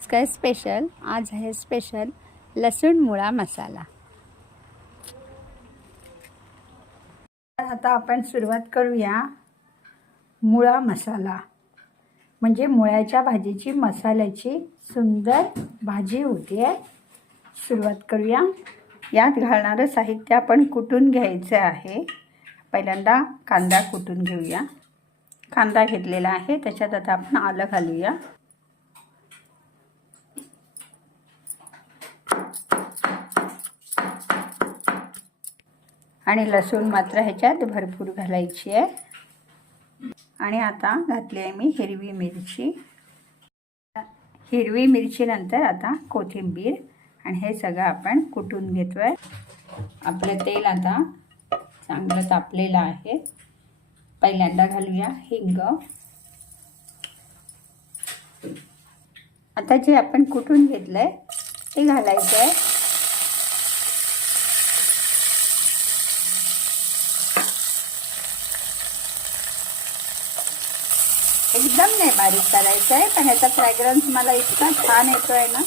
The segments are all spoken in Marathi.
काय स्पेशल आज आहे स्पेशल लसूण मुळा मसाला। आता आपण सुरुवात करूया मुळा मसाला, म्हणजे मुळ्याच्या भाजीची मसाल्याची सुंदर भाजी होते। सुरुवात करूया। यात घालणारं साहित्य आपण कुटून घ्यायचं आहे। पहिल्यांदा कांदा कुटून घेऊया। कांदा घेतलेला आहे, त्याच्यात आता आपण आलं घालूया। आणि लसूण मात्र ह्याच्यात भरपूर घालायची आहे। आणि आता घातली आहे मी हिरवी मिरची। हिरवी मिरची नंतर आता कोथिंबीर, आणि हे सगळं आपण कुटून घेतोय। आपलं तेल आता चांगलं तापलेलं आहे। पहिल्यांदा घालूया हिंग। आता जे आपण कुटून घेतलंय ते घालायचं आहे। एकदम नाही बारीक करायचं आहे, पण याचा फ्रॅग्रन्स मला इतका छान येतोय ना।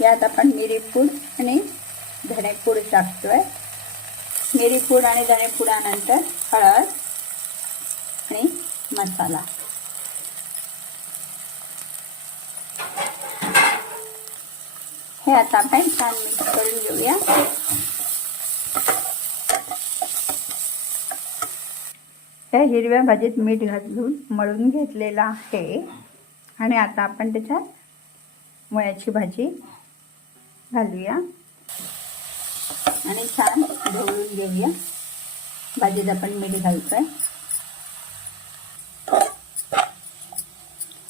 यात आपण मिरीपूड आणि धणेपूड टाकतोय। मिरीपूड आणि धणेपुडानंतर हळद आणि मसाला। हे आता आपण छान मिक्स करून घेऊया। हे हिरव्या भाजीत मीठ घालून मळून घेतलेला आहे। आणि आता आपण त्याच्यात मुळ्याची भाजी घालूया आणि छान ढवळून घेऊया। भाजीत आपण मीठ घालतोय।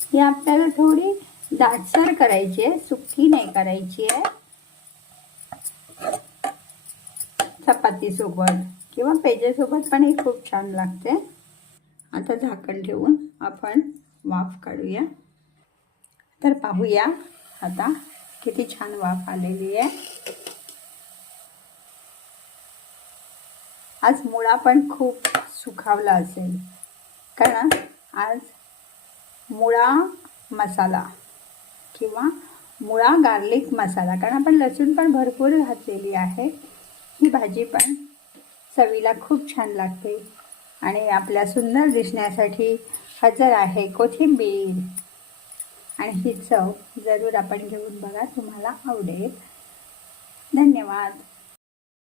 ही आपल्याला थोडी दाटसर करायची आहे, सुकी नाही करायची आहे। चपाती सोबत किंवा पेजेसोबत पण ही खूप छान लागते। आता झाकण ठेवून आपण वाफ काढूया। तर पाहूया आता किती छान वाफ आलेली आहे। आज मुळा पण खूप सुखावला असेल, कारण आज मुळा मसाला किंवा मुळा गार्लिक मसाला, कारण आपण लसूण पण भरपूर घातलेली आहे। ही भाजी पण चवीला खूप छान लागते। आणि आपल्या सुंदर दिसण्यासाठी हजर आहे कोथिंबीर। आणि ही चव जरूर आपण घेऊन बघा, तुम्हाला आवडेल। धन्यवाद।